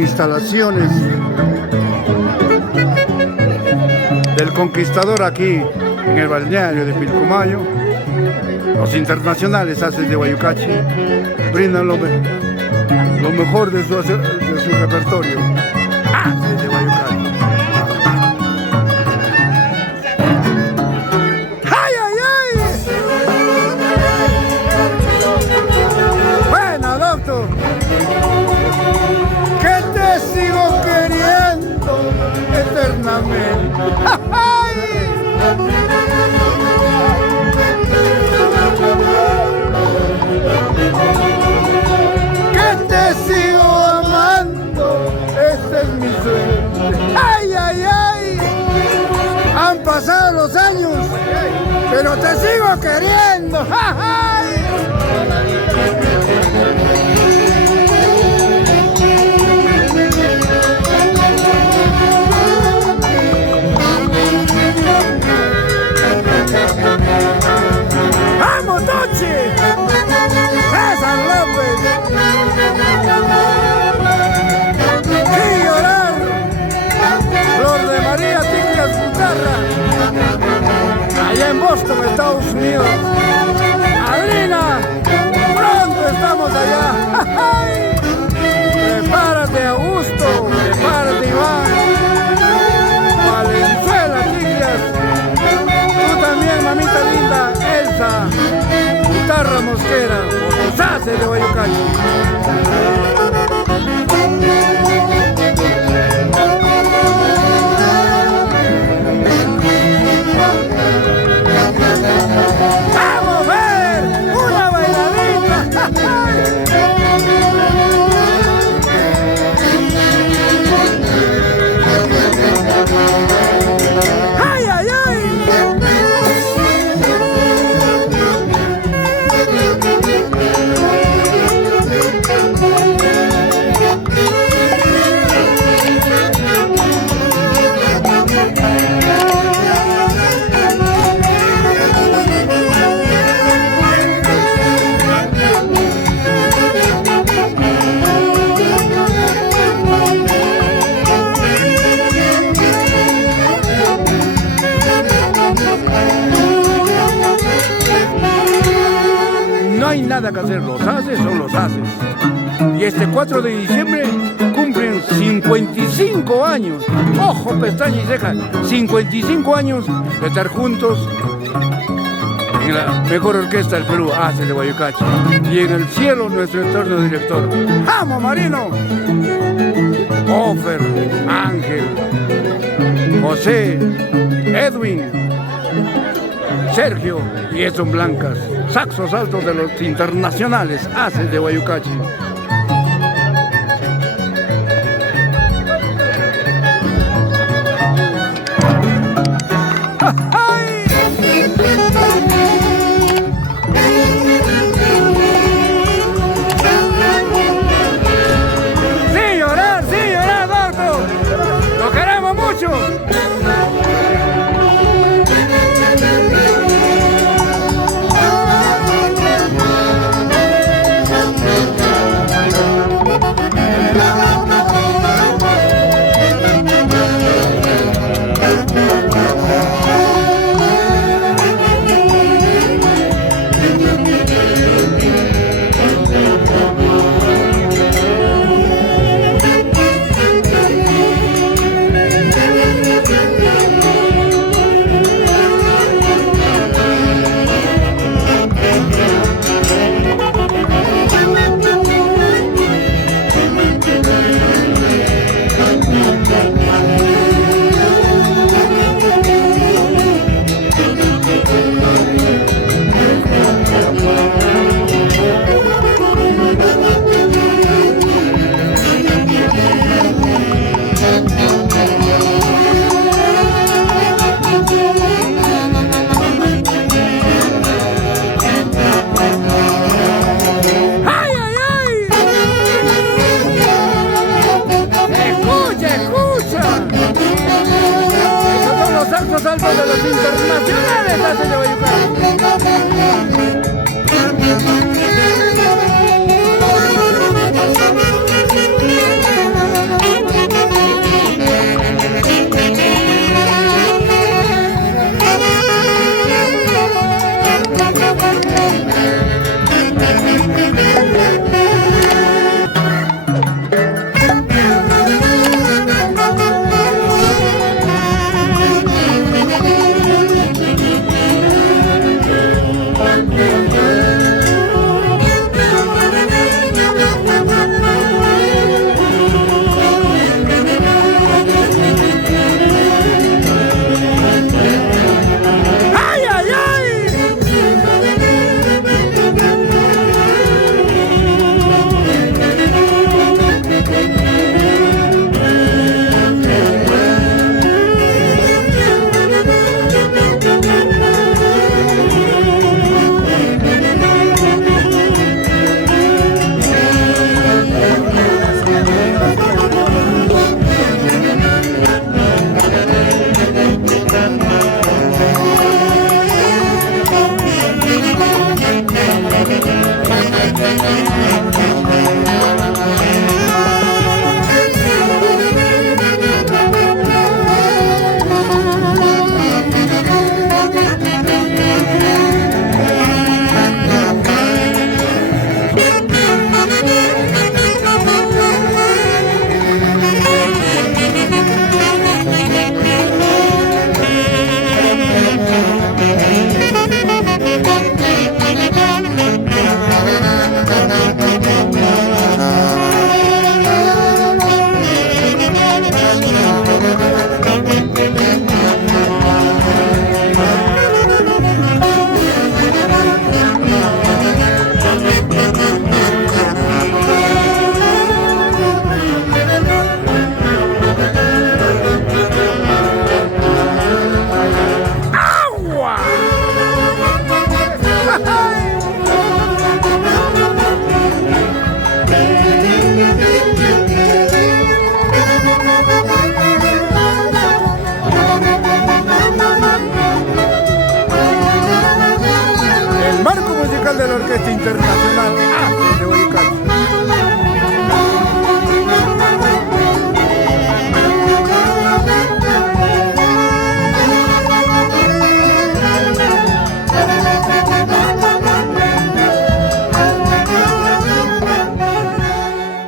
instalaciones del Conquistador aquí en el balneario de Pilcomayo. Los internacionales Haces de Guayucachi brindan lo mejor de su repertorio. Haces de Guayucachi. ¡Ay, ay, ay! Bueno, doctor, que te sigo queriendo eternamente. ¡Ay! Que te sigo amando, este es mi sueño. ¡Ay, ay, ay! Han pasado los años, pero te sigo queriendo. ¡Ay! ¡Vamos, Tochi! ¡César López! ¡Y llorar! Flor de María Tigres Guitarra, allá en Boston, Estados Unidos. ¡Adrina! ¡Pronto estamos allá! ¡Ay! ¡Prepárate, Augusto! ¡Prepárate, Iván! ¡Valenzuela Tigres! ¡Tú también, mamita linda! ¡Elsa! ¡Guitarra Mosquera! ¡Los Haces de Guayucachi! ¡Vamos a ver! ¡Una bailadita! ¡Ay, ay, ay! No hay nada que hacer, los Haces son los Haces. Y este 4 de diciembre cumplen 55 años. Ojo, pestaña y ceja. 55 años de estar juntos en la mejor orquesta del Perú, Haces de Guayucachi. Y en el cielo, nuestro eterno director, ¡Vamos, Marino! Ofer, Ángel, José, Edwin, Sergio y Edson Blancas, saxos altos de los internacionales Haces de Guayucachi. Sí llorar, doctor. Lo queremos mucho. Saltos de los internacionales Haces de Guayucachi. de la Orquesta Internacional Haces de